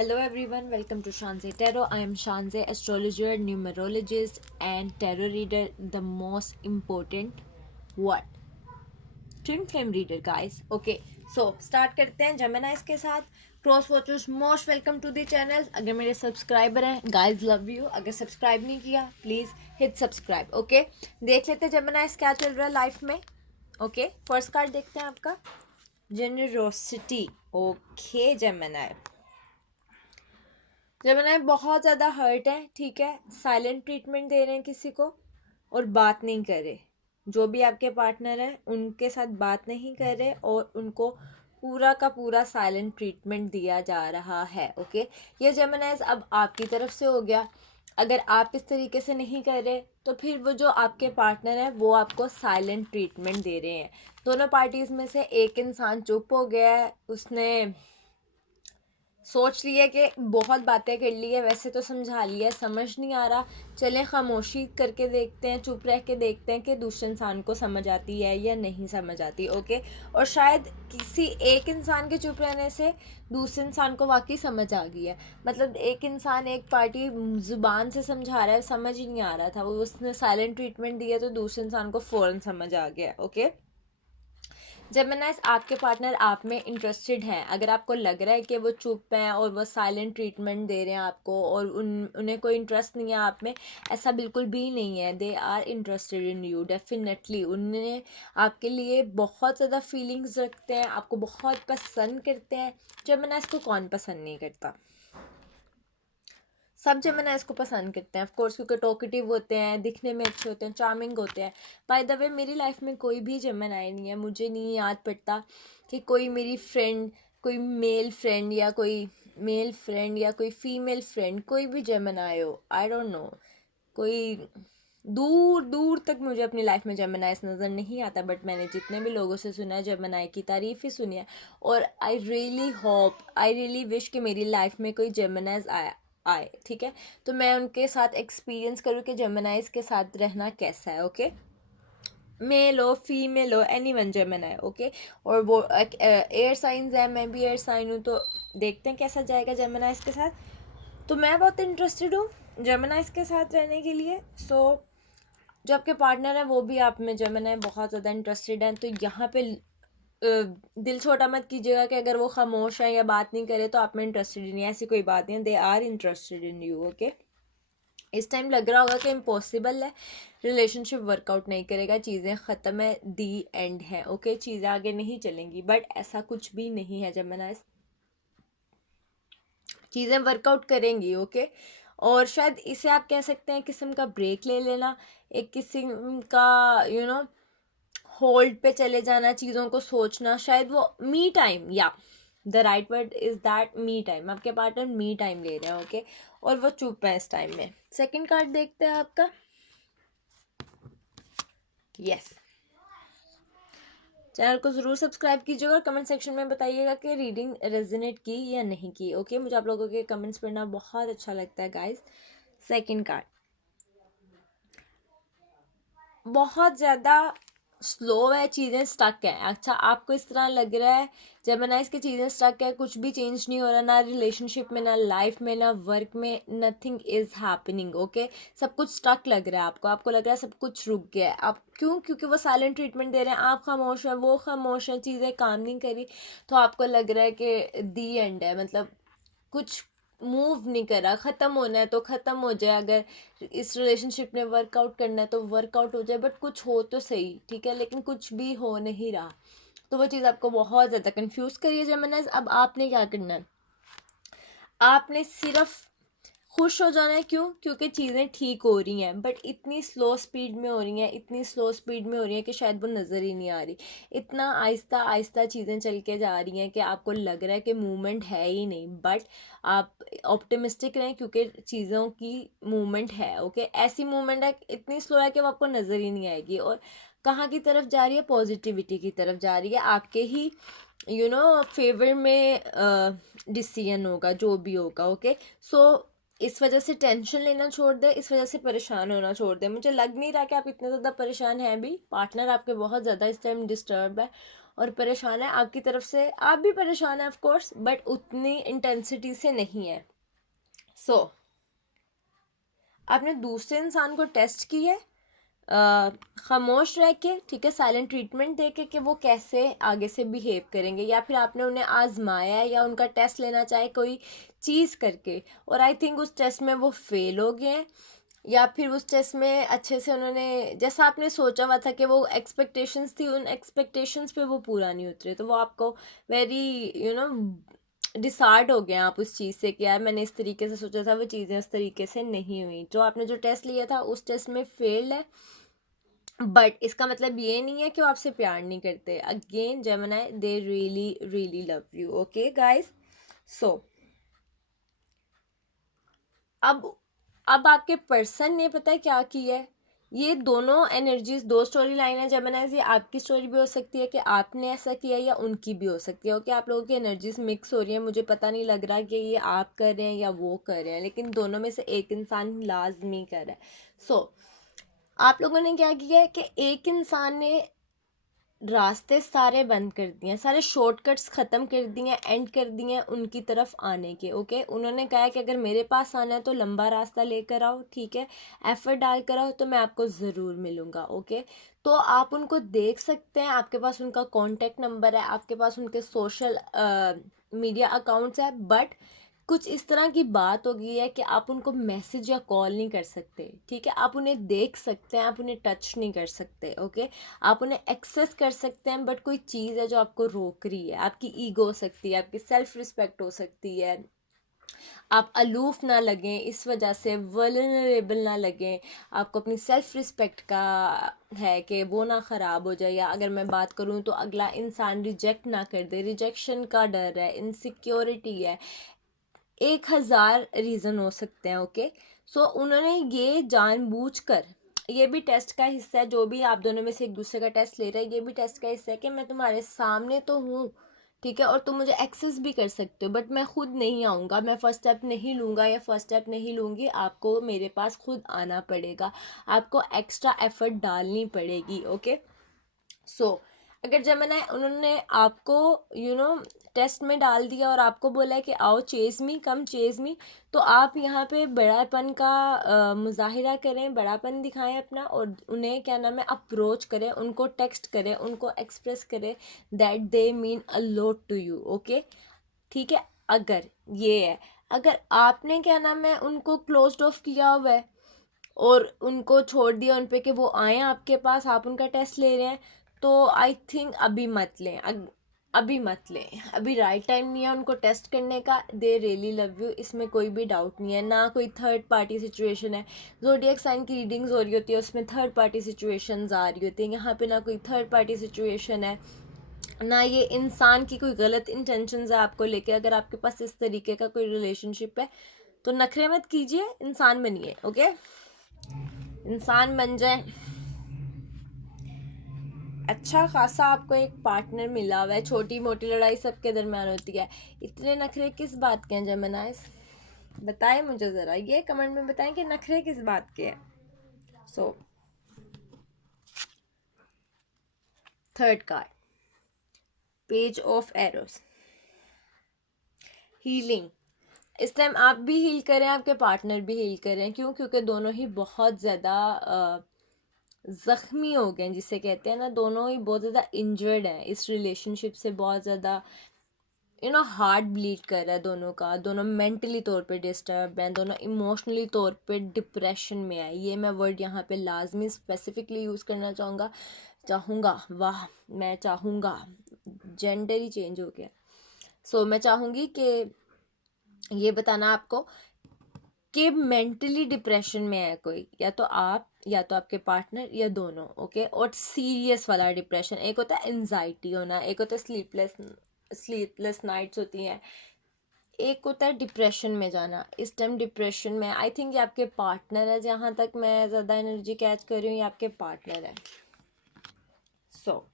Hello everyone, welcome to Shanze Tarot. I am Shanze, astrologer, numerologist, and tarot reader. The most important what? Twin flame reader, guys. Okay, so start करते हैं Geminis के साथ. Cross watchers most welcome to the channel. अगर मेरे subscriber हैं, guys love you. अगर subscribe नहीं किया प्लीज हिट सब्सक्राइब. ओके, देख लेते हैं जेमिनाइज क्या चल रहा है लाइफ में. ओके, फर्स्ट कार्ड देखते हैं आपका जेनरोसिटी. ओके जेमिनाई, जेमिनाई बहुत ज़्यादा हर्ट है. ठीक है, साइलेंट ट्रीटमेंट दे रहे हैं किसी को और बात नहीं कर रहे. जो भी आपके पार्टनर हैं उनके साथ बात नहीं कर रहे और उनको पूरा का पूरा साइलेंट ट्रीटमेंट दिया जा रहा है. ओके, ये जेमिनाइज अब आपकी तरफ से हो गया. अगर आप इस तरीके से नहीं कर रहे तो फिर वो जो आपके पार्टनर है वो आपको साइलेंट ट्रीटमेंट दे रहे हैं. दोनों पार्टीज़ में से एक इंसान चुप हो गया है. उसने सोच लिया कि बहुत बातें कर ली है, वैसे तो समझा लिया, समझ नहीं आ रहा. चलें खामोशी करके देखते हैं, चुप रह के देखते हैं कि दूसरे इंसान को समझ आती है या नहीं समझ आती. ओके, और शायद किसी एक इंसान के चुप रहने से दूसरे इंसान को वाकई समझ आ गई है. मतलब एक इंसान एक पार्टी ज़ुबान से समझा रहा है, समझ ही नहीं आ रहा था, वो उसने साइलेंट ट्रीटमेंट दिया तो दूसरे इंसान को फ़ौरन समझ आ गया. ओके, जेमिनाइज आपके पार्टनर आप में इंटरेस्टेड हैं. अगर आपको लग रहा है कि वो चुप हैं और वो साइलेंट ट्रीटमेंट दे रहे हैं आपको और उन्हें कोई इंटरेस्ट नहीं है आप में, ऐसा बिल्कुल भी नहीं है. They are interested in you definitely. उन्हें आपके लिए बहुत ज़्यादा फीलिंग्स रखते हैं, आपको बहुत पसंद करते हैं. जेमिनाइज को कौन पसंद नहीं करता? सब जेमिनाइज को पसंद करते हैं ऑफ कोर्स, क्योंकि टॉकेटिव होते हैं, दिखने में अच्छे होते हैं, चार्मिंग होते हैं. बाय द वे, मेरी लाइफ में कोई भी जेमिनाई नहीं है. मुझे नहीं याद पड़ता कि कोई मेरी फ्रेंड, कोई मेल फ्रेंड या कोई फीमेल फ्रेंड, कोई भी जेमिनाई हो. आई डोंट नो, कोई दूर दूर तक मुझे अपनी लाइफ में जेमिनाइज नज़र नहीं आता. बट मैंने जितने भी लोगों से सुना है, जेमिनाई की तारीफ़ ही सुनी है. और I really hope, I really wish कि मेरी लाइफ में कोई जेमिनाइज आए. ठीक है, तो मैं उनके साथ एक्सपीरियंस करूँ कि जेमिनाइज के साथ रहना कैसा है. ओके, मेल हो फीमेल हो, एनी वन जेमिनाई. ओके, और वो एयर साइंस है, मैं भी एयर साइन हूँ, तो देखते हैं कैसा जाएगा जेमिनाइज के साथ. तो मैं बहुत इंटरेस्टेड हूँ जेमिनाइज के साथ रहने के लिए. सो जो आपके पार्टनर है वो भी आप में जेमिनाई बहुत ज़्यादा इंटरेस्टेड हैं. तो यहाँ पे दिल छोटा मत कीजिएगा कि अगर वो खामोश है या बात नहीं करे तो आप में इंटरेस्टेड ही नहीं है. ऐसी कोई बात नहीं है, they are interested in you. Okay, इस टाइम लग रहा होगा कि इम्पॉसिबल है, रिलेशनशिप वर्कआउट नहीं करेगा, चीज़ें ख़त्म है, दी एंड है. ओके, चीज़ें आगे नहीं चलेंगी. बट ऐसा कुछ भी नहीं है जेमिनाई, चीज़ें वर्कआउट करेंगी. ओके, और शायद इसे आप कह सकते हैं किस्म का ब्रेक ले लेना, एक किस्म का होल्ड पे चले जाना, चीज़ों को सोचना. शायद वो मी टाइम, या the right word is that me time. आपके पार्टनर मी टाइम ले रहे हैं. ओके, और वो चुप है इस टाइम में. सेकंड कार्ड देखते हैं आपका. यस, चैनल को ज़रूर सब्सक्राइब कीजिएगा और कमेंट सेक्शन में बताइएगा कि रीडिंग रेजोनेट की या नहीं की. ओके, मुझे आप लोगों के कमेंट्स पढ़ना बहुत अच्छा लगता है गाइस. सेकंड कार्ड बहुत ज़्यादा स्लो है, चीज़ें स्टक हैं. अच्छा, आपको इस तरह लग रहा है जेमिनाइज की चीज़ें स्टक है, कुछ भी चेंज नहीं हो रहा, ना रिलेशनशिप में, ना लाइफ में, ना वर्क में, नथिंग इज़ हैपनिंग. ओके, सब कुछ स्टक लग रहा है आपको, आपको लग रहा है सब कुछ रुक गया है. आप क्यों? क्योंकि वो साइलेंट ट्रीटमेंट दे रहे हैं, आप खामोश हैं, वो खामोश हैं, चीज़ें काम नहीं करी, तो आपको लग रहा है कि दी एंड है. मतलब कुछ मूव नहीं करा, ख़त्म होना है तो ख़त्म हो जाए, अगर इस रिलेशनशिप ने वर्कआउट करना है तो वर्कआउट हो जाए, बट कुछ हो तो सही. ठीक है, लेकिन कुछ भी हो नहीं रहा, तो वो चीज़ आपको बहुत ज़्यादा कंफ्यूज करिए जेमिनाइज. अब आपने क्या करना है? आपने सिर्फ खुश हो जाना है. क्यों? क्योंकि चीज़ें ठीक हो रही हैं, बट इतनी स्लो स्पीड में हो रही हैं, इतनी स्लो स्पीड में हो रही हैं कि शायद वो नज़र ही नहीं आ रही. इतना आहिस्ता आहिस्ता चीज़ें चल के जा रही हैं कि आपको लग रहा है कि मूवमेंट है ही नहीं. बट आप ऑप्टिमिस्टिक रहें, क्योंकि चीज़ों की मूवमेंट है. ओके, ऐसी मूवमेंट है, इतनी स्लो है कि वो आपको नज़र ही नहीं आएगी. और कहाँ की तरफ जा रही है? पॉजिटिविटी की तरफ जा रही है. आपके ही फेवर में डिसीजन होगा, जो भी होगा. ओके, सो इस वजह से टेंशन लेना छोड़ दे, इस वजह से परेशान होना छोड़ दे. मुझे लग नहीं रहा कि आप इतने ज़्यादा परेशान हैं. भी पार्टनर आपके बहुत ज़्यादा इस टाइम डिस्टर्ब है और परेशान है आपकी तरफ से, आप भी परेशान है ऑफ कोर्स, बट उतनी इंटेंसिटी से नहीं है। सो आपने दूसरे इंसान को टेस्ट किया है, खामोश रह के, ठीक है, साइलेंट ट्रीटमेंट दे के कि वो कैसे आगे से बिहेव करेंगे, या फिर आपने उन्हें आजमाया है या उनका टेस्ट लेना चाहे कोई चीज़ करके, और आई थिंक उस टेस्ट में वो फेल हो गए हैं, या फिर उस टेस्ट में अच्छे से उन्होंने जैसा आपने सोचा हुआ था कि वो एक्सपेक्टेशंस थी, उन एक्सपेक्टेशंस पे वो पूरा नहीं उतरे, तो वो आपको वेरी डिसार्ड हो गए आप उस चीज़ से कि यार मैंने इस तरीके से सोचा था, वो चीज़ें उस तरीके से नहीं हुई, जो आपने जो टेस्ट लिया था उस टेस्ट में फेल्ड है। बट इसका मतलब ये नहीं है कि वो आपसे प्यार नहीं करते। Again Gemini, they really really love you. Okay guys, so अब आपके पर्सन ने पता है क्या किया है, ये दोनों एनर्जीज, दो स्टोरी लाइन है जेमिनाइज, ये आपकी स्टोरी भी हो सकती है कि आपने ऐसा किया, या उनकी भी हो सकती है। ओके, आप लोगों की एनर्जीज मिक्स हो रही है, मुझे पता नहीं लग रहा कि ये आप कर रहे हैं या वो कर रहे हैं, लेकिन दोनों में से एक इंसान लाजमी कर रहा है। सो आप लोगों ने क्या किया है कि एक इंसान ने रास्ते सारे बंद कर दिए, सारे शॉर्टकट्स ख़त्म कर दिए, एंड कर दिए उनकी तरफ आने के। ओके, उन्होंने कहा कि अगर मेरे पास आना है तो लंबा रास्ता लेकर आओ, ठीक है, एफर्ट डाल कर आओ, तो मैं आपको ज़रूर मिलूँगा। ओके, तो आप उनको देख सकते हैं, आपके पास उनका कॉन्टेक्ट नंबर है, आपके पास उनके सोशल मीडिया अकाउंट्स है, बट कुछ इस तरह की बात हो गई है कि आप उनको मैसेज या कॉल नहीं कर सकते, ठीक है, आप उन्हें देख सकते हैं, आप उन्हें टच नहीं कर सकते। ओके, आप उन्हें एक्सेस कर सकते हैं, बट कोई चीज़ है जो आपको रोक रही है, आपकी ईगो हो सकती है, आपकी सेल्फ रिस्पेक्ट हो सकती है, आप अलूफ ना लगें, इस वजह से वल्नरेबल ना लगें, आपको अपनी सेल्फ रिस्पेक्ट का है कि वो ना ख़राब हो जाए, या अगर मैं बात करूँ तो अगला इंसान रिजेक्ट ना कर दे, रिजेक्शन का डर है, इनसिक्योरिटी है, 1000 रीज़न हो सकते हैं। ओके, सो उन्होंने ये जानबूझकर, ये भी टेस्ट का हिस्सा है, जो भी आप दोनों में से एक दूसरे का टेस्ट ले रहे हैं, ये भी टेस्ट का हिस्सा है कि मैं तुम्हारे सामने तो हूँ, ठीक है, और तुम मुझे एक्सेस भी कर सकते हो, बट मैं खुद नहीं आऊँगा, मैं फर्स्ट स्टेप नहीं लूँगा या फर्स्ट स्टेप नहीं लूँगी, आपको मेरे पास खुद आना पड़ेगा, आपको एक्स्ट्रा एफर्ट डालनी पड़ेगी। ओके, सो अगर जेमिनी उन्होंने आपको टेस्ट में डाल दिया और आपको बोला है कि आओ चेज मी, कम चेज मी, तो आप यहाँ पे बड़ापन का मुजाहिरा करें, बड़ापन दिखाएं अपना, और उन्हें क्या नाम है अप्रोच करें, उनको टेक्स्ट करें, उनको एक्सप्रेस करें that they mean a lot to you. Okay, ठीक है, अगर ये है, अगर आपने क्या नाम है उनको क्लोज्ड ऑफ किया हुआ है और उनको छोड़ दिया उन पे कि वो आए आपके पास, आप उनका टेस्ट ले रहे हैं, तो आई थिंक अभी मत लें, अभी मत लें, अभी राइट टाइम नहीं है उनको टेस्ट करने का। दे रियली लव यू, इसमें कोई भी डाउट नहीं है, ना कोई थर्ड पार्टी सिचुएशन है। ज़ोडिएक साइन की रीडिंग्स हो रही होती है, उसमें थर्ड पार्टी सिचुएशंस आ रही होती है, यहाँ पे ना कोई थर्ड पार्टी सिचुएशन है, ना ये इंसान की कोई गलत इंटेंशंस है आपको लेके। अगर आपके पास इस तरीके का कोई रिलेशनशिप है तो नखरे मत कीजिए, इंसान बनिए। ओके, इंसान बन जाए। अच्छा खासा आपको एक पार्टनर मिला हुआ है, छोटी मोटी लड़ाई सबके दरमियान होती है, इतने नखरे किस बात के हैं जेमिनाइज? बताएं मुझे ज़रा, ये कमेंट में बताएं कि नखरे किस बात के हैं। So third card, page of arrows, healing. इस टाइम आप भी हील करें, आपके पार्टनर भी हील करें। क्यों? क्योंकि दोनों ही बहुत ज़्यादा ज़ख्मी हो गए हैं, जिसे कहते हैं ना, दोनों ही बहुत ज़्यादा इंजर्ड हैं इस रिलेशनशिप से, बहुत ज़्यादा हार्ट ब्लीड कर रहा है दोनों का, दोनों मेंटली तौर पे डिस्टर्ब हैं, दोनों इमोशनली तौर पे डिप्रेशन में है। ये मैं वर्ड यहाँ पे लाजमी स्पेसिफिकली यूज़ करना चाहूँगा, वाह, मैं चाहूँगा, जेंडर ही चेंज हो गया। सो मैं चाहूँगी कि ये बताना आपको कि मेंटली डिप्रेशन में है कोई, या तो आप या तो आपके पार्टनर या दोनों। ओके, और सीरियस वाला डिप्रेशन, एक होता है एनजाइटी होना, एक होता है स्लीपलेस नाइट्स होती हैं, एक होता है डिप्रेशन में जाना। इस टाइम डिप्रेशन में आई थिंक ये आपके पार्टनर है, जहाँ तक मैं ज़्यादा एनर्जी कैच कर रही हूँ, ये आपके पार्टनर है। सो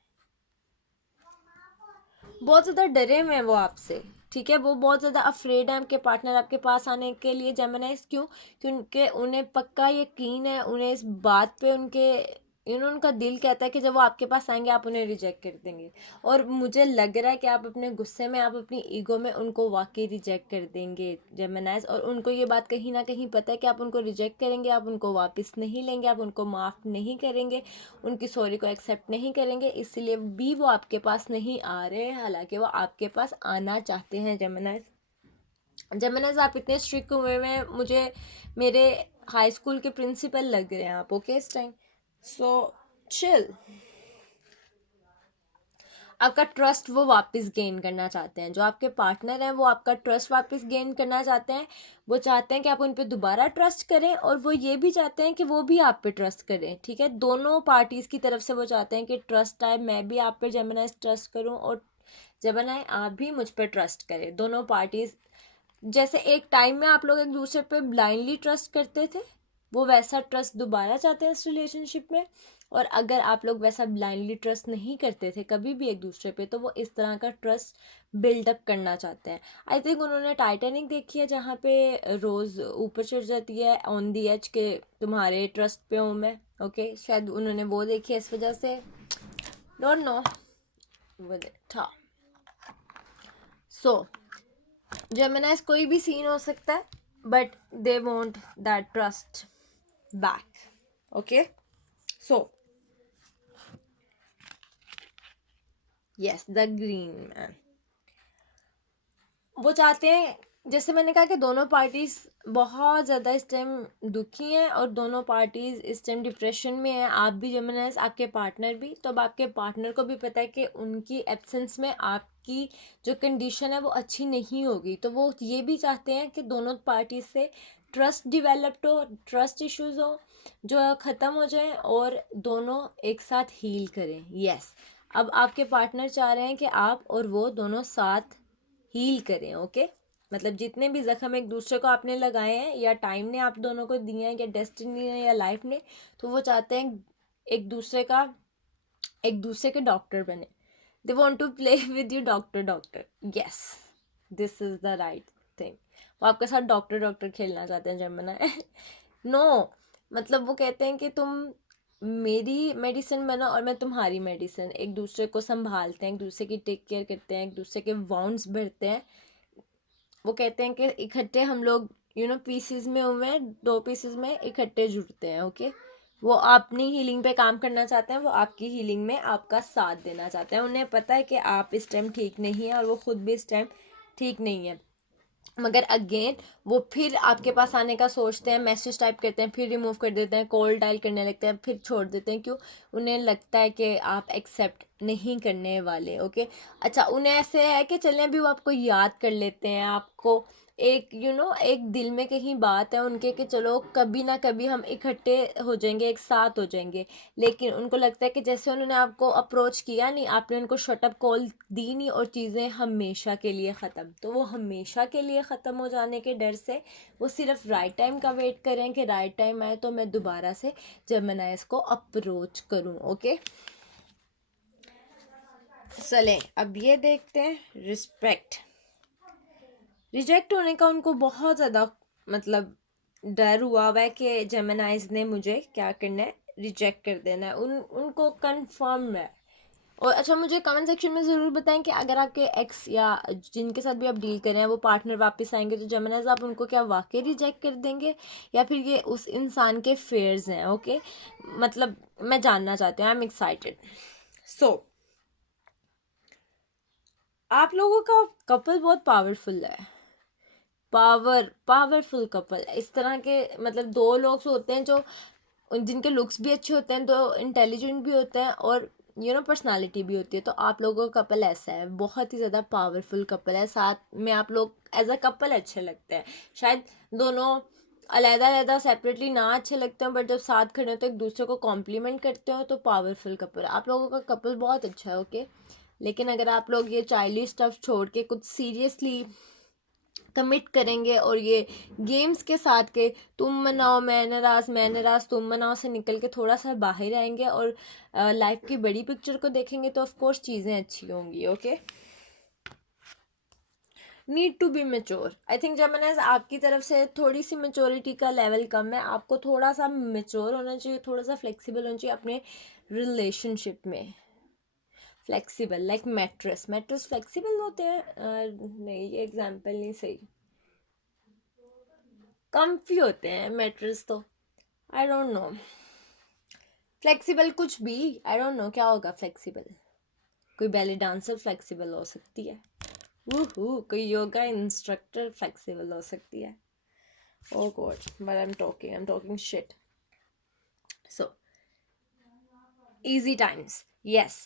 बहुत ज़्यादा डरे हुए हैं वो आपसे, ठीक है, वो बहुत ज़्यादा अफ्रेड है आपके पार्टनर आपके पास आने के लिए जेमिनाइज। क्यों? क्योंकि उन्हें पक्का यकीन है, उन्हें इस बात पे उनके उनका दिल कहता है कि जब वो आपके पास आएंगे आप उन्हें रिजेक्ट कर देंगे, और मुझे लग रहा है कि आप अपने गुस्से में, आप अपनी ईगो में उनको वाकई रिजेक्ट कर देंगे जेमिनाइज, और उनको ये बात कहीं ना कहीं पता है कि आप उनको रिजेक्ट करेंगे, आप उनको वापस नहीं लेंगे, आप उनको माफ़ नहीं करेंगे, उनकी सॉरी को एक्सेप्ट नहीं करेंगे, इसलिए भी वो आपके पास नहीं आ रहे हैं, हालांकि वो आपके पास आना चाहते हैं जेमिनाइज। जेमिनाइज आप इतने स्ट्रिक्ट हुए हैं, मुझे मेरे हाई स्कूल के प्रिंसिपल लग रहे हैं आप, ओके इस टाइम। So chill. आपका ट्रस्ट वो वापस गेन करना चाहते हैं, जो आपके पार्टनर हैं वो आपका ट्रस्ट वापस गेन करना चाहते हैं। वो चाहते हैं कि आप उन पर दोबारा ट्रस्ट करें, और वो ये भी चाहते हैं कि वो भी आप पे ट्रस्ट करें, ठीक है। दोनों पार्टीज़ की तरफ से वो चाहते हैं कि ट्रस्ट आए, मैं भी आप पे जेमिनाई ट्रस्ट करूं, और जेमिनाई आप भी मुझ पर ट्रस्ट करें। दोनों पार्टीज़, जैसे एक टाइम में आप लोग एक दूसरे पे ब्लाइंडली ट्रस्ट करते थे, वो वैसा ट्रस्ट दोबारा चाहते हैं इस रिलेशनशिप में। और अगर आप लोग वैसा ब्लाइंडली ट्रस्ट नहीं करते थे कभी भी एक दूसरे पे, तो वो इस तरह का ट्रस्ट बिल्डअप करना चाहते हैं। आई थिंक उन्होंने टाइटैनिक देखी है, जहाँ पे रोज़ ऊपर चढ़ जाती है ऑन दी एज के तुम्हारे ट्रस्ट पे हूँ मैं, ओके शायद उन्होंने वो देखी है, इस वजह से डोंट नो था। सो जेमिनाइज कोई भी सीन हो सकता है, but they want that trust back, okay. So yes, the green man, वो चाहते हैं, जैसे मैंने कहा कि दोनों पार्टीज बहुत ज़्यादा इस टाइम दुखी हैं, और दोनों पार्टीज इस टाइम डिप्रेशन में हैं। आप भी जेमिनाइज, आपके पार्टनर भी। तो अब आपके पार्टनर को भी पता है कि उनकी एब्सेंस में आपकी जो कंडीशन है वो अच्छी नहीं होगी, तो वो ये भी चाहते हैं कि दोनों पार्टी से ट्रस्ट डिवेलप्ड हो, ट्रस्ट इश्यूज हो जो ख़त्म हो जाए, और दोनों एक साथ हील करें। यस, अब आपके पार्टनर चाह रहे हैं कि आप और वो दोनों साथ हील करें, ओके। मतलब जितने भी जख्म एक दूसरे को आपने लगाए हैं, या टाइम ने आप दोनों को दिए हैं, या डेस्टिनी ने, या लाइफ ने, तो वो चाहते हैं एक दूसरे का, एक दूसरे के डॉक्टर बने। They want to play with you doctor doctor, yes, this is the right thing. वो आपके साथ डॉक्टर डॉक्टर खेलना चाहते हैं जमुना। नो, मतलब वो कहते हैं कि तुम मेरी मेडिसिन बनो और मैं तुम्हारी मेडिसिन, एक दूसरे को संभालते हैं, एक दूसरे की टेक केयर करते हैं, एक दूसरे के वाउंड्स भरते हैं। वो कहते हैं कि इकट्ठे हम लोग पीसेस में हुए हैं, 2 पीसेस में इकट्ठे जुड़ते हैं, ओके। वो अपनी हीलिंग पे काम करना चाहते हैं, वो आपकी हीलिंग में आपका साथ देना चाहते हैं। उन्हें पता है कि आप इस टाइम ठीक नहीं है, और वो खुद भी इस टाइम ठीक नहीं है, मगर अगेन वो फिर आपके पास आने का सोचते हैं, मैसेज टाइप करते हैं, फिर रिमूव कर देते हैं, कॉल डायल करने लगते हैं, फिर छोड़ देते हैं। क्यों? उन्हें लगता है कि आप एक्सेप्ट नहीं करने वाले, ओके। अच्छा, उन्हें ऐसे है कि चलें अभी वो आपको याद कर लेते हैं, आपको एक एक दिल में कहीं बात है उनके कि चलो कभी ना कभी हम इकट्ठे हो जाएंगे, एक साथ हो जाएंगे। लेकिन उनको लगता है कि जैसे उन्होंने आपको अप्रोच किया नहीं, आपने उनको शटअप कॉल दी नहीं, और चीज़ें हमेशा के लिए ख़त्म, तो वो हमेशा के लिए ख़त्म हो जाने के डर से वो सिर्फ राइट टाइम का वेट करें कि राइट टाइम आए तो मैं दोबारा से जेमिनी इसको अप्रोच करूं, ओके। चलें अब ये देखते हैं रिस्पेक्ट। रिजेक्ट होने का उनको बहुत ज़्यादा मतलब डर हुआ है कि जेमिनाइज ने मुझे क्या करना है, रिजेक्ट कर देना है, उनको कंफर्म है। और अच्छा, मुझे कमेंट सेक्शन में ज़रूर बताएं कि अगर आपके एक्स या जिनके साथ भी आप डील कर रहे हैं वो पार्टनर वापस आएंगे तो जेमिनाइज आप उनको क्या वाकई रिजेक्ट कर देंगे, या फिर ये उस इंसान के फेयर्स हैं, ओके। मतलब मैं जानना चाहती हूँ, आई एम एक्साइटेड। सो आप लोगों का कपल बहुत पावरफुल है, पावरफुल कपल। इस तरह के मतलब 2 लोग होते हैं जो जिनके लुक्स भी अच्छे होते हैं, तो इंटेलिजेंट भी होते हैं, और पर्सनालिटी भी होती है। तो आप लोगों का कपल ऐसा है, बहुत ही ज़्यादा पावरफुल कपल है। साथ में आप लोग एज अ कपल अच्छे लगते हैं। शायद दोनों अलहदा अलहदा सेपरेटली ना अच्छे लगते हैं, बट जब साथ खड़े हो तो एक दूसरे को कॉम्प्लीमेंट करते हो, तो पावरफुल कपल। आप लोगों का कपल बहुत अच्छा है, ओके। लेकिन अगर आप लोग ये चाइल्डिश स्टफ छोड़ के कुछ सीरियसली कमिट करेंगे, और ये गेम्स के साथ के तुम मनाओ मैं नाराज तुम मनाओ से निकल के थोड़ा सा बाहर आएंगे, और लाइफ की बड़ी पिक्चर को देखेंगे, तो ऑफ कोर्स चीज़ें अच्छी होंगी, okay. Need to be mature. I think Geminis आपकी तरफ से थोड़ी सी मेच्योरिटी का लेवल कम है, आपको थोड़ा सा मेच्योर होना चाहिए, थोड़ा सा फ्लेक्सिबल होना चाहिए अपने रिलेशनशिप में। Flexible like mattress, mattress flexible होते हैं? नहीं, ये एग्जाम्पल नहीं सही। कम्फी होते हैं मैट्रेस तो, आई डोंट नो। फ्लेक्सिबल कुछ भी, आई डोंट नो क्या होगा फ्लेक्सिबल। कोई बैले डांसर फ्लेक्सिबल हो सकती है, वूहू, कोई योगा इंस्ट्रक्टर फ्लेक्सिबल हो सकती है। Oh God, but I'm talking shit. So, easy times, yes.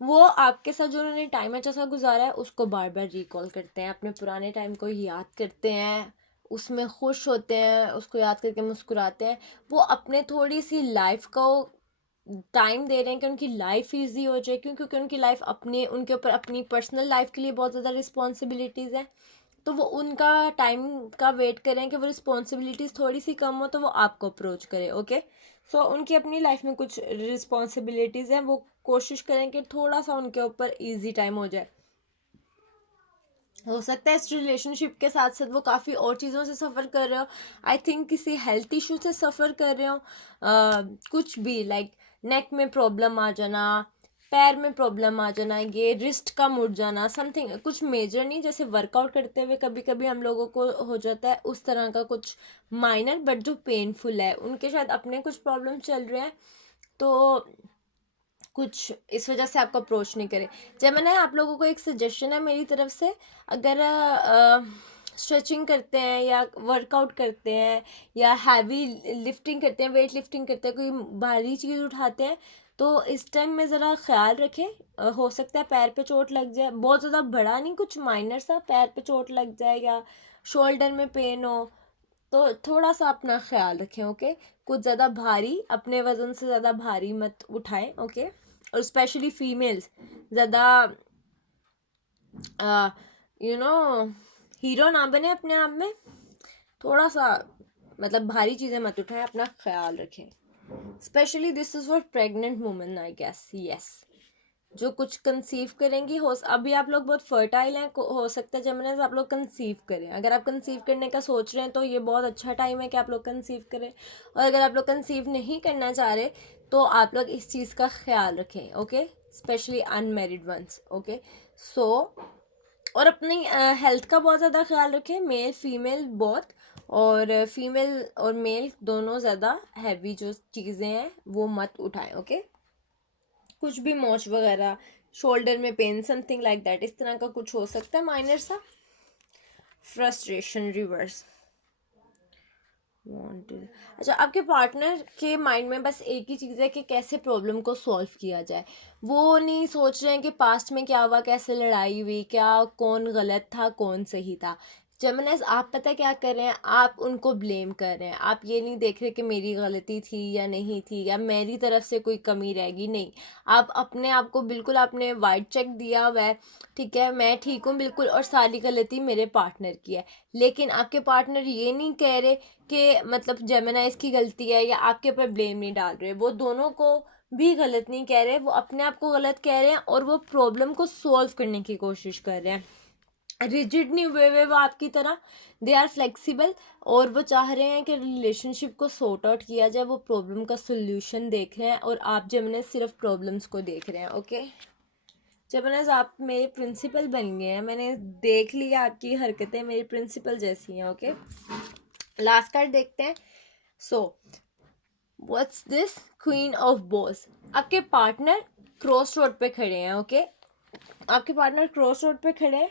वो आपके साथ जो उन्होंने टाइम अच्छा सा गुजारा है उसको बार बार रिकॉल करते हैं, अपने पुराने टाइम को याद करते हैं, उसमें खुश होते हैं, उसको याद करके मुस्कुराते हैं। वो अपने थोड़ी सी लाइफ को टाइम दे रहे हैं कि उनकी लाइफ इजी हो जाए, क्योंकि उनकी लाइफ अपने उनके ऊपर अपनी पर्सनल लाइफ के लिए बहुत ज़्यादा रिस्पॉन्सिबिलिटीज़ हैं। तो वो उनका टाइम का वेट करें कि वो रिस्पॉन्सिबिलिटीज़ थोड़ी सी कम हो तो वो आपको अप्रोच करें। ओके, सो उनकी अपनी लाइफ में कुछ रिस्पॉन्सिबिलिटीज़ हैं, वो कोशिश करें कि थोड़ा सा उनके ऊपर इजी टाइम हो जाए। हो सकता है इस रिलेशनशिप के साथ साथ वो काफ़ी और चीज़ों से सफ़र कर रहे हो। आई थिंक किसी हेल्थ इशू से सफ़र कर रहे हो, कुछ भी लाइक नेक में प्रॉब्लम आ जाना, पैर में प्रॉब्लम आ जाना, ये रिस्ट का मुड़ जाना, समथिंग कुछ मेजर नहीं, जैसे वर्कआउट करते हुए कभी कभी हम लोगों को हो जाता है उस तरह का कुछ माइनर बट जो पेनफुल है। उनके शायद अपने कुछ प्रॉब्लम चल रहे हैं, तो कुछ इस वजह से आपको अप्रोच नहीं करे। जब मैंने आप लोगों को एक सजेशन है मेरी तरफ से, अगर स्ट्रेचिंग करते हैं या वर्कआउट करते हैं या हैवी लिफ्टिंग करते हैं, वेट लिफ्टिंग करते हैं, कोई भारी चीज़ उठाते हैं, तो इस टाइम में ज़रा ख्याल रखें। हो सकता है पैर पे चोट लग जाए, बहुत ज़्यादा बड़ा नहीं, कुछ माइनर सा पैर पे चोट लग जाए या शोल्डर में पेन हो, तो थोड़ा सा अपना ख्याल रखें। ओके, कुछ ज़्यादा भारी, अपने वज़न से ज़्यादा भारी मत उठाएं। ओके, और स्पेशली फीमेल्स ज़्यादा यू नो हीरो ना बने अपने आप में, थोड़ा सा मतलब भारी चीज़ें मत उठाएं, अपना ख्याल रखें। Specially this is for pregnant women I guess, yes, जो कुछ कंसीव करेंगी। हो अभी आप लोग बहुत फर्टाइल हैं, हो सकता है जब आप लोग कंसीव करें। अगर आप कंसीव करने का सोच रहे हैं तो ये बहुत अच्छा टाइम है कि आप लोग कंसीव करें, और अगर आप लोग कंसीव नहीं करना चाह रहे तो आप लोग इस चीज़ का ख्याल रखें। Okay, specially unmarried ones. Okay, so और अपनी हेल्थ का बहुत ज़्यादा ख्याल रखें, मेल फीमेल बहुत, और फीमेल और मेल दोनों ज़्यादा हैवी जो चीज़ें हैं वो मत उठाएं। ओके, कुछ भी मोच वगैरह, शोल्डर में पेन, समथिंग लाइक दैट, इस तरह का कुछ हो सकता है माइनर सा। Frustration reverse wanted. अच्छा, आपके पार्टनर के माइंड में बस एक ही चीज़ है कि कैसे प्रॉब्लम को सॉल्व किया जाए। वो नहीं सोच रहे हैं कि पास्ट में क्या हुआ, कैसे लड़ाई हुई, क्या कौन गलत था कौन सही था। जेमिनाइज आप पता क्या कर रहे हैं, आप उनको ब्लेम कर रहे हैं। आप ये नहीं देख रहे कि मेरी गलती थी या नहीं थी, या मेरी तरफ से कोई कमी रहेगी, नहीं। आप अपने आप को बिल्कुल, आपने वाइट चेक दिया हुआ है, ठीक है, मैं ठीक हूँ बिल्कुल, और सारी गलती मेरे पार्टनर की है। लेकिन आपके पार्टनर ये नहीं कह रहे कि मतलब जेमिनाइज की गलती है, या आपके ऊपर ब्लेम नहीं डाल रहे। वो दोनों को भी गलत नहीं कह रहे, वो अपने आप को गलत कह रहे हैं, और वो प्रॉब्लम को सॉल्व करने की कोशिश कर रहे हैं। रिजिड नहीं हुए वो आपकी तरह, दे आर फ्लेक्सिबल, और वो चाह रहे हैं कि रिलेशनशिप को सॉर्ट आउट किया जाए। वो प्रॉब्लम का सोल्यूशन देख रहे हैं, और आप जेमिनाइज सिर्फ प्रॉब्लम्स को देख रहे हैं। ओके, जेमिनाइज आप मेरे प्रिंसिपल बन गए हैं, मैंने देख लिया आपकी हरकतें मेरी प्रिंसिपल जैसी हैं। ओके, लास्ट कार्ड देखते हैं। So what's this, queen of Bose. आपके पार्टनर क्रॉस रोड पे खड़े हैं। ओके, आपके पार्टनर क्रॉस रोड पे खड़े हैं,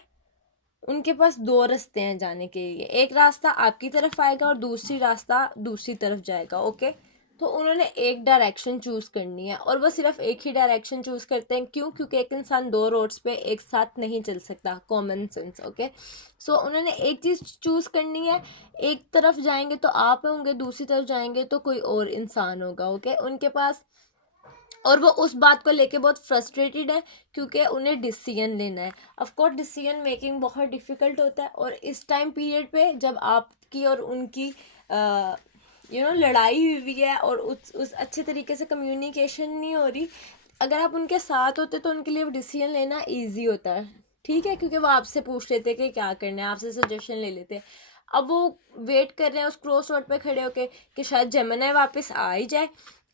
उनके पास दो रास्ते हैं जाने के लिए। एक रास्ता आपकी तरफ आएगा और दूसरी रास्ता दूसरी तरफ जाएगा। ओके, तो उन्होंने एक डायरेक्शन चूज करनी है, और वो सिर्फ एक ही डायरेक्शन चूज करते हैं। क्यों? क्योंकि एक इंसान दो रोड्स पे एक साथ नहीं चल सकता, कॉमन सेंस। ओके, सो उन्होंने एक चीज चूज करनी है, एक तरफ जाएंगे तो आप होंगे, दूसरी तरफ जाएंगे तो कोई और इंसान होगा। ओके, उनके पास, और वो उस बात को लेके बहुत फ्रस्ट्रेटेड है, क्योंकि उन्हें डिसीजन लेना है। ऑफकोर्स डिसीजन मेकिंग बहुत डिफ़िकल्ट होता है, और इस टाइम पीरियड पे जब आपकी और उनकी लड़ाई हुई है, और उस अच्छे तरीके से कम्युनिकेशन नहीं हो रही, अगर आप उनके साथ होते तो उनके लिए डिसीजन लेना ईजी होता है। ठीक है, क्योंकि वो आपसे पूछ लेते हैं कि क्या करना है, आपसे सजेशन ले लेते हैं। अब वो वेट कर रहे हैं उस क्रॉस रोड पे खड़े होके कि शायद जेमिनी वापस आ ही जाए,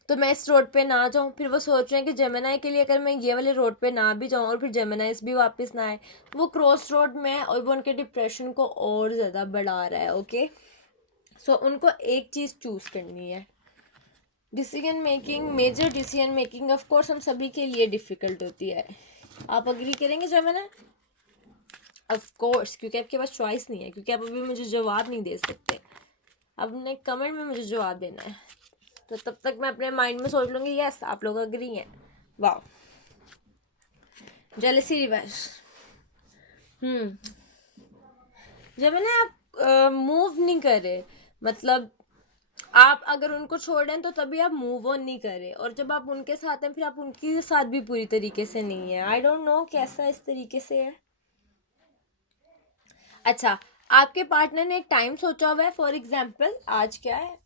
तो मैं इस रोड पे ना जाऊँ। फिर वो सोच रहे हैं कि जेमिनी के लिए अगर मैं ये वाले रोड पे ना भी जाऊँ और फिर जेमिनीज भी वापस ना आए, वो क्रॉस रोड में है और वो उनके डिप्रेशन को और ज़्यादा बढ़ा रहा है। ओके, सो उनको एक चीज़ चूज़ करनी है। Decision making, major decision making of course हम सभी के लिए डिफ़िकल्ट होती है। आप अग्री करेंगे जेमिनी? ऑफ कोर्स, क्योंकि आपके पास चॉइस नहीं है, क्योंकि आप अभी मुझे जवाब नहीं दे सकते, आपने कमेंट में मुझे जवाब देना है। तो तब तक मैं अपने माइंड में सोच लूँगी यस आप लोग अग्री हैं। वाह, जेलसी रिवर्स। जब मैंने आप मूव नहीं करे, मतलब आप अगर उनको छोड़ें तो तभी आप मूव ऑन नहीं करें, और जब आप उनके साथ हैं फिर आप उनके साथ भी पूरी तरीके से नहीं है। आई डोंट नो कैसा इस तरीके से है। अच्छा, आपके पार्टनर ने एक टाइम सोचा हुआ है, फॉर एग्जाम्पल आज क्या है,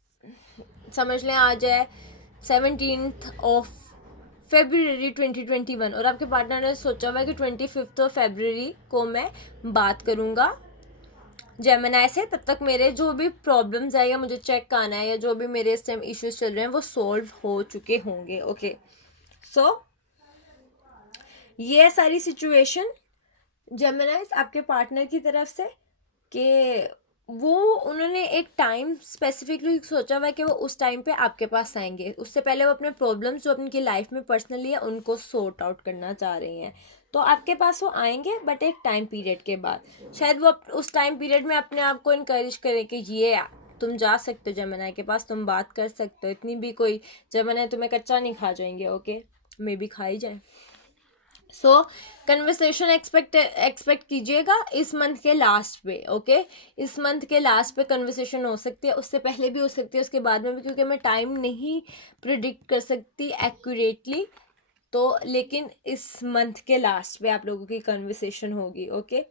समझ लें आज है 17 February 2021, और आपके पार्टनर ने सोचा हुआ है कि 25 February को मैं बात करूँगा जेमिनी से, तब तक मेरे जो भी प्रॉब्लम्स है या मुझे चेक करना है या जो भी मेरे इस टाइम इश्यूज चल रहे हैं वो सॉल्व हो चुके होंगे। ओके, सो ये सारी सिचुएशन जेमिनी आपके पार्टनर की तरफ से कि वो उन्होंने एक टाइम स्पेसिफिकली सोचा हुआ है कि वो उस टाइम पे आपके पास आएंगे। उससे पहले वो अपने प्रॉब्लम्स जो अपनी लाइफ में पर्सनली है उनको सॉर्ट आउट करना चाह रही हैं, तो आपके पास वो आएंगे बट एक टाइम पीरियड के बाद। शायद वो उस टाइम पीरियड में अपने आप को इनकरेज करें कि ये तुम जा सकते हो जेमिनी के पास, तुम बात कर सकते हो, इतनी भी कोई जेमिनी तुम्हें कच्चा नहीं खा जाएंगे। ओके, मे भी खाई जाए। सो कन्वर्सेशन एक्सपेक्ट कीजिएगा इस मंथ के लास्ट पे। ओके, इस मंथ के लास्ट पे कन्वर्सेशन हो सकती है, उससे पहले भी हो सकती है, उसके बाद में भी, क्योंकि मैं टाइम नहीं प्रिडिक्ट कर सकती एक्यूरेटली, तो लेकिन इस मंथ के लास्ट पे आप लोगों की कन्वर्सेशन होगी। ओके,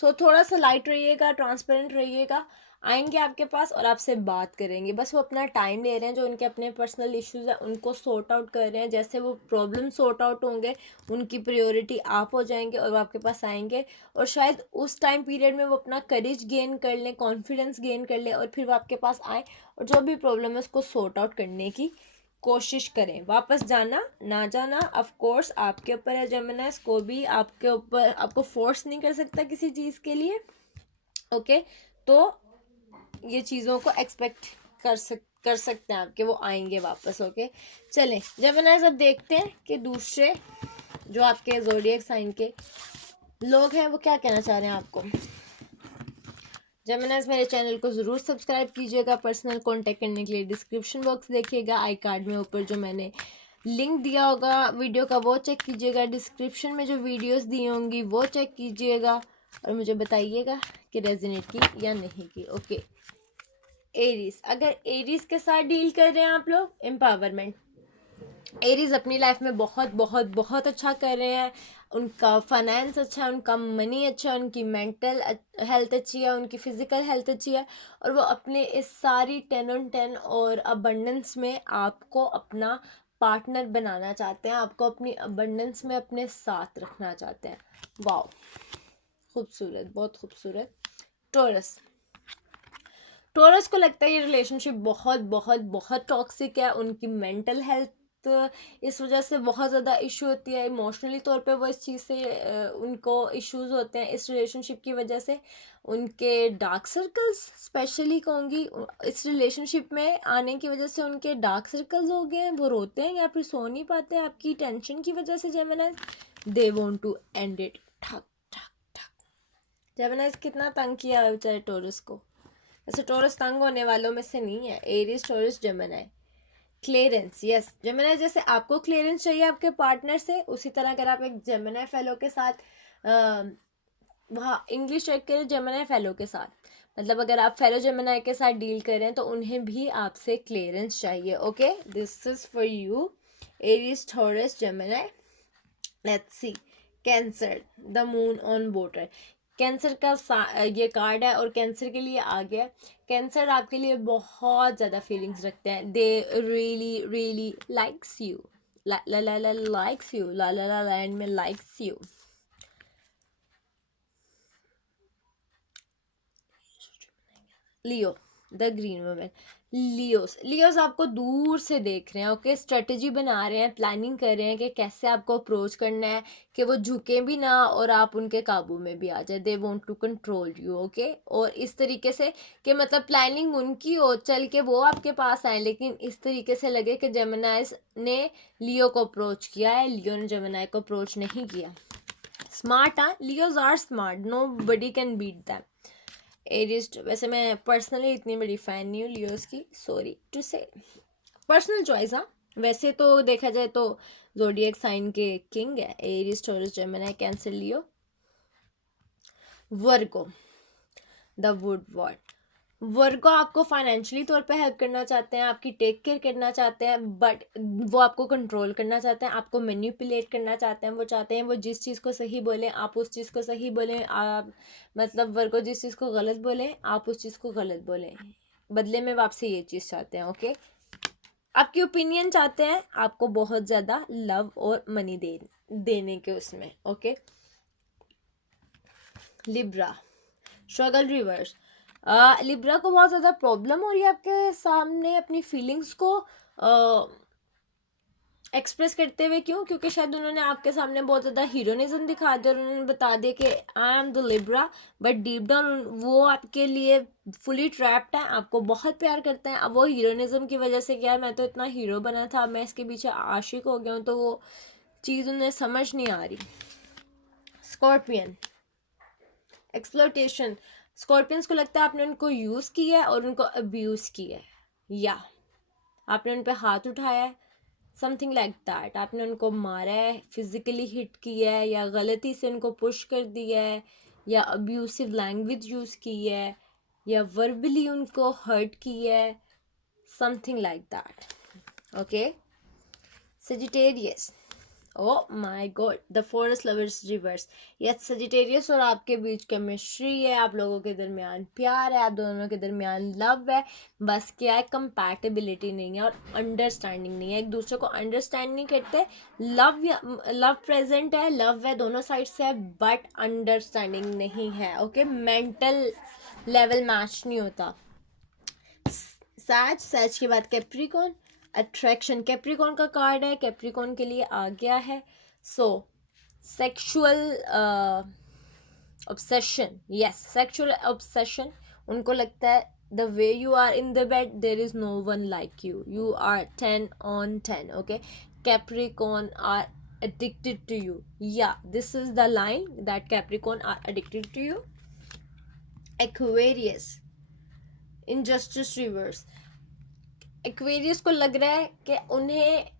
सो थोड़ा सा लाइट रहिएगा, ट्रांसपेरेंट रहिएगा, आएंगे आपके पास और आपसे बात करेंगे। बस वो अपना टाइम ले रहे हैं, जो उनके अपने पर्सनल इश्यूज हैं उनको सॉर्ट आउट कर रहे हैं। जैसे वो प्रॉब्लम सॉर्ट आउट होंगे उनकी प्रायोरिटी आप हो जाएंगे और वो आपके पास आएंगे, और शायद उस टाइम पीरियड में वो अपना करेज गेन कर लें, कॉन्फिडेंस गेन कर लें, और फिर वो आपके पास आए और जो भी प्रॉब्लम है उसको सॉर्ट आउट करने की कोशिश करें। वापस जाना ना जाना ऑफ कोर्स आपके ऊपर है जेमिनी, को भी आपके ऊपर, आपको फोर्स नहीं कर सकता किसी चीज़ के लिए। ओके, तो ये चीज़ों को एक्सपेक्ट कर सकते हैं आपके वो आएंगे वापस। ओके, चलें जेमिनी अब देखते हैं कि दूसरे जो आपके ज़ोडिएक साइन के लोग हैं वो क्या कहना चाह रहे हैं आपको। जेमिनी मेरे चैनल को ज़रूर सब्सक्राइब कीजिएगा। पर्सनल कांटेक्ट करने के लिए डिस्क्रिप्शन बॉक्स देखिएगा, आई कार्ड में ऊपर जो मैंने लिंक दिया होगा वीडियो का वो चेक कीजिएगा, डिस्क्रिप्शन में जो वीडियोस दी होंगी वो चेक कीजिएगा, और मुझे बताइएगा कि रेजोनेट की या नहीं की। ओके, एरीज, अगर एरीज के साथ डील कर रहे हैं आप लोग, एम्पावरमेंट, एरीज अपनी लाइफ में बहुत बहुत बहुत अच्छा कर रहे हैं। उनका फाइनेंस अच्छा है, उनका मनी अच्छा है, उनकी मेंटल हेल्थ अच्छी है, उनकी फिजिकल हेल्थ अच्छी है, और वो अपने इस सारी 10 on 10 और अबंडेंस में आपको अपना पार्टनर बनाना चाहते हैं, आपको अपनी अबंडेंस में अपने साथ रखना चाहते हैं। वाओ, खूबसूरत, बहुत खूबसूरत। टॉरस, टॉरस को लगता है ये रिलेशनशिप बहुत बहुत बहुत टॉक्सिक है। उनकी मेंटल हेल्थ इस वजह से बहुत ज़्यादा इशू होती है, इमोशनली तौर पे वो इस चीज़ से उनको इश्यूज होते हैं इस रिलेशनशिप की वजह से। उनके डार्क सर्कल्स स्पेशली कहूँगी, इस रिलेशनशिप में आने की वजह से उनके डार्क सर्कल्स हो गए हैं, वो रोते हैं या फिर सो नहीं पाते हैं आपकी टेंशन की वजह से। Gemini they want to end it, ठक ठक ठक। जेमिनी कितना तंग किया है बेचारे टॉरस को। वैसे टॉरस तंग होने वालों में से नहीं है, Aries, taurus, Gemini. Clearance, yes, Gemini जैसे आपको क्लियरेंस चाहिए आपके पार्टनर से, उसी तरह अगर आप एक जेमिनी फेलो के साथ वहाँ इंग्लिश चेक करें, जेमिनी फेलो के साथ, मतलब अगर आप फेलो जेमिनी के साथ डील करें तो उन्हें भी आपसे क्लियरेंस चाहिए। Okay, this is for you Aries, taurus, Gemini. Let's see cancer, the moon on voter. Cancer का ये कार्ड है और कैंसर के लिए आ गया। कैंसर आपके लिए बहुत ज़्यादा फीलिंग्स रखते हैं, they really really likes you, la la la la likes you, la la ला लैंड में likes you. Leo, the green women. Leos आपको दूर से देख रहे हैं, ओके, स्ट्रेटजी बना रहे हैं, प्लानिंग कर रहे हैं कि कैसे आपको अप्रोच करना है कि वो झुके भी ना और आप उनके काबू में भी आ जाए। They want to control you, okay. और इस तरीके से कि मतलब प्लानिंग उनकी हो, चल के वो आपके पास आए, लेकिन इस तरीके से लगे कि जेमिनाइज ने लियो को अप्रोच किया है, लियो ने जेमिनाई को अप्रोच नहीं किया। स्मार्ट, हाँ, Leos are smart, nobody can beat them. एरिस्ट, वैसे मैं पर्सनली इतनी बड़ी फ़ैन नहीं हूँ लियोस की, sorry to say, personal choice. हाँ, वैसे तो देखा जाए तो ज़ोडिएक साइन के किंग है Aries, Taurus, Gemini, Cancer, Leo. Virgo, the wood ward. Virgo आपको फाइनेंशियली तौर पे हेल्प करना चाहते हैं, आपकी टेक केयर करना चाहते हैं, बट वो आपको कंट्रोल करना चाहते हैं, आपको मैनिपुलेट करना चाहते हैं। वो चाहते हैं वो जिस चीज़ को सही बोलें आप उस चीज़ को सही बोलें, आप मतलब वर्गो जिस चीज़ को गलत बोलें आप उस चीज़ को गलत बोलें, बदले में वो आपसे ये चीज़ चाहते हैं, ओके। आपकी ओपिनियन चाहते हैं, आपको बहुत ज़्यादा लव और मनी देने के उसमें, okay. Libra, struggle reverse. Libra को बहुत ज़्यादा प्रॉब्लम हो रही है आपके सामने अपनी फीलिंग्स को एक्सप्रेस करते हुए। क्यों? क्योंकि शायद उन्होंने आपके सामने बहुत ज़्यादा हीरोनिज्म दिखा दिया और उन्होंने बता दिया कि I am the Libra, but deep down वो आपके लिए फुली ट्रैप्ड है, आपको बहुत प्यार करते हैं। अब वो हीरोनिज्म की वजह से क्या है, मैं तो इतना हीरो बना था, मैं इसके पीछे आशिक हो गया हूँ, तो वो चीज़ उन्हें समझ नहीं आ रही। Scorpion, exploitation. स्कॉर्पियंस को लगता है आपने उनको यूज़ किया है और उनको अब्यूज़ किया है, या आपने उन पर हाथ उठाया है, समथिंग लाइक दैट। आपने उनको मारा है, फिजिकली हिट किया है, या गलती से उनको पुश कर दिया है, या अब्यूसिव लैंग्वेज यूज़ की है, या वर्बली उनको हर्ट किया है, something like that, okay. Sagittarius, oh my God, the forest lovers reverse. Yes, Sagittarius और आपके बीच केमिस्ट्री है, आप लोगों के दरमियान प्यार है, आप दोनों के दरमियान लव है, बस क्या है, कंपैटिबिलिटी नहीं है और अंडरस्टैंडिंग नहीं है, एक दूसरे को अंडरस्टैंड नहीं करते। लव प्रेजेंट है, लव है दोनों साइड से है, बट अंडरस्टैंडिंग नहीं है, ओके। मेंटल लेवल मैच नहीं होता। सैज के बाद कैप्रिकॉन, अट्रैक्शन, कैप्रिकॉन का कार्ड है, कैप्रिकॉन के लिए आ गया है। So sexual obsession, yes, sexual obsession. उनको लगता है the way you are in the bed there is no one like you, you are 10 on 10, okay. Capricorn are addicted to you, yeah, this is the line that Capricorn are addicted to you. Aquarius, injustice reverse। Aquarius को लग रहा है कि उन्हें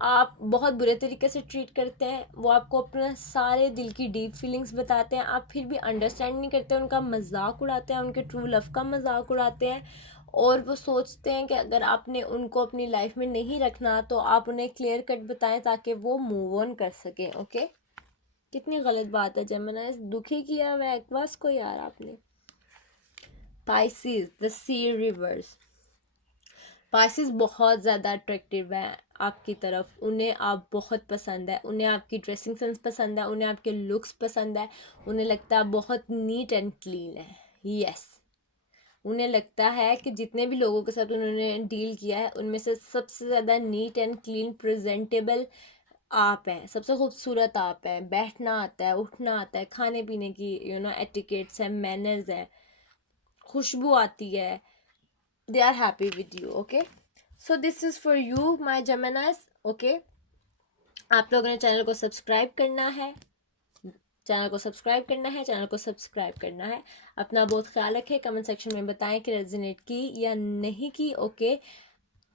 आप बहुत बुरे तरीके से ट्रीट करते हैं, वो आपको अपना सारे दिल की डीप फीलिंग्स बताते हैं, आप फिर भी अंडरस्टैंड नहीं करते, उनका मजाक उड़ाते हैं, उनके ट्रू लव का मजाक उड़ाते हैं, और वो सोचते हैं कि अगर आपने उनको अपनी लाइफ में नहीं रखना तो आप उन्हें क्लियर कट बताएं ताकि वो मूव ऑन कर सकें, ओके। कितनी गलत बात है, जेमिनी दुखी किया हुआ एक्वास को यार आपने। Pisces, the sea rivers. Pisces बहुत ज़्यादा अट्रैक्टिव है आपकी तरफ, उन्हें आप बहुत पसंद है, उन्हें आपकी ड्रेसिंग सेंस पसंद है, उन्हें आपके लुक्स पसंद है, उन्हें लगता है बहुत नीट एंड क्लीन है, यस। उन्हें लगता है कि जितने भी लोगों के साथ उन्होंने डील किया है उनमें से सबसे ज़्यादा नीट एंड क्लीन प्रेजेंटेबल आप हैं, सबसे खूबसूरत आप हैं, बैठना आता है, उठना आता है, खाने पीने की एटिकेट्स है, मैनर्स है, खुशबू आती है, they are happy with you, okay। so this is for you my Geminis, okay। आप लोगों ने चैनल को सब्सक्राइब करना है, चैनल को सब्सक्राइब करना है, चैनल को सब्सक्राइब करना है। अपना बहुत ख्याल रखें, कमेंट सेक्शन में बताएं कि रेजोनेट की या नहीं की, ओके।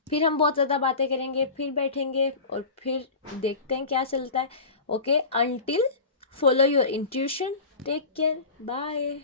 फिर हम बहुत ज़्यादा बातें करेंगे, फिर बैठेंगे और फिर देखते हैं क्या चलता है, okay. Until follow your intuition, take care, bye.